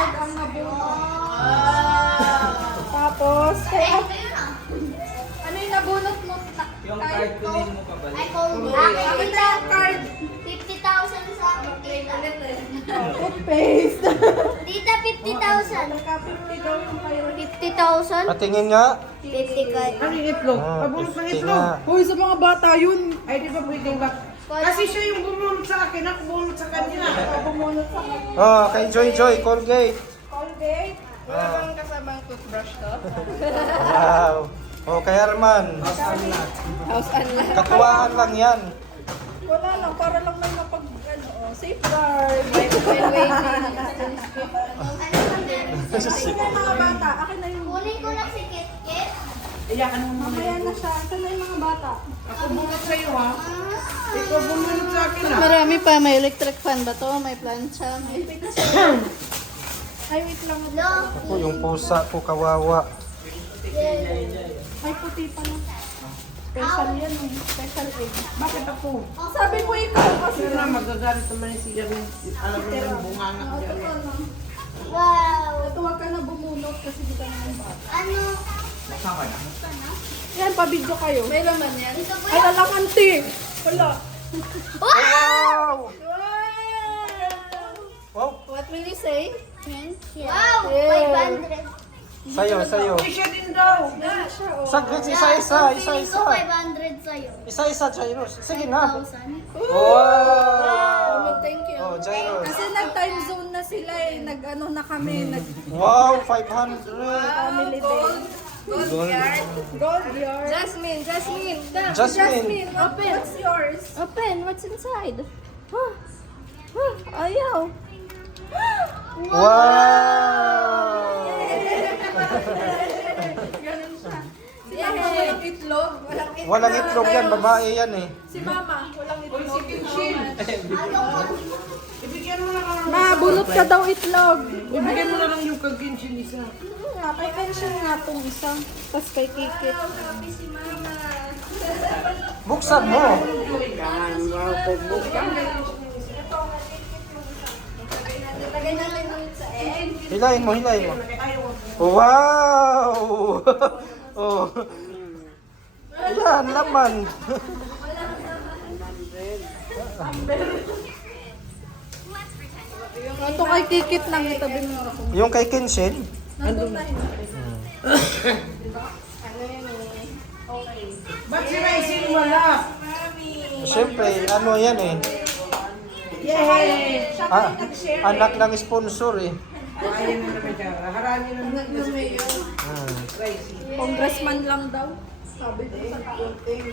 mag ang nabunot. Tapos, kaya, ano yung nabunot mo? Yung card kunin mo pa ba? Ay, Colgate. Akin na yung card. 50,000 sa akin, tita. Toothpaste. Tita, 50,000. Nagka-50 daw yung kayo. 50,000? Patingin nga. 50 ka. Ano yung itlog? Oh, Pabunot ng 50 itlog. nga. Hoy, sa mga bata yun. Ay, di ba pwedeng ba? Kasi siya yung bumunot sa akin, ako bumunot sa kanya. Bumunot sa kanya. Oh, kay Joy Joy, Colgate. Colgate. Wala bang kasamang toothbrush to? Wow. Oh, kay Arman. House unlock. Katuwaan lang yan. Wala lang, para lang may mapag, ano, safeguard. Akin na yung mga bata. Akin na yung... Kunin ko lang si KitKat. Iyakan mo muna. Mamaya na siya. Akin na yung mga bata. Ako bunot sa'yo ha. Ikaw bumunot sa akin ha. Marami pa. May electric fan ba to? May plancha. May... Ay, wait lang. Ako, yung pusa ko, kawawa. Ay, puti pa lang. Special yan eh. Special egg. Bakit ako? Sabi mo ikaw kasi. Kasi na magagalit naman si Gamin. Alam mo yung bunganga Oh, niya. totoo lang. Wow. Ito, huwag ka na bumulot kasi di ka naman bata. Ano? Yan, pabidyo kayo. May laman yan. Ito ba Ay, yan? alakanti. Wala. Wow! Wow! What will you say? Wow, Yeah. 500. Sayo, sayo. Uy, siya din daw. Saglit, isa-isa, isa-isa. 500 sa'yo. Isa-isa, Jairus. Sige na. 1,000. Wow! Thank you. Oh, Jairus. Kasi nag-time zone na sila eh. Nag-ano na kami. Wow, 500. Nag-family day. Gold yard. Jasmine, Jasmine. Come. Jasmine. What's yours? Open. What's inside? Huh. Huh. Ayaw. Wow! Ganun siya. Si Mama walang itlog. Walang itlog yan, babae yan eh. Si Mama walang Uy, itlog. si Kinshin. Ibigyan mo na lang. Ma, bunot ka daw itlog. Ibigyan mo na lang yung kag Kinshin isa. Nga, kay pension nga tong isa. Tapos kay Kikit. Buksan mo. Lagay natin ulit sa egg. Hilahin mo, hilahin mo. Wow! Oh. Yan, laman. Ito kay Kikit lang. Itabi mo ako. Yung kay Kenshin, Nandun na yun. Ba't si Raisin wala? siyempre, ano yan eh. Yay! Siya Ah, kayo nag-share. anak ng sponsor eh. Ayan mo naman siya. Harami ng Hmm. Raisin. Congressman lang daw. Sabi ko sa kaunting.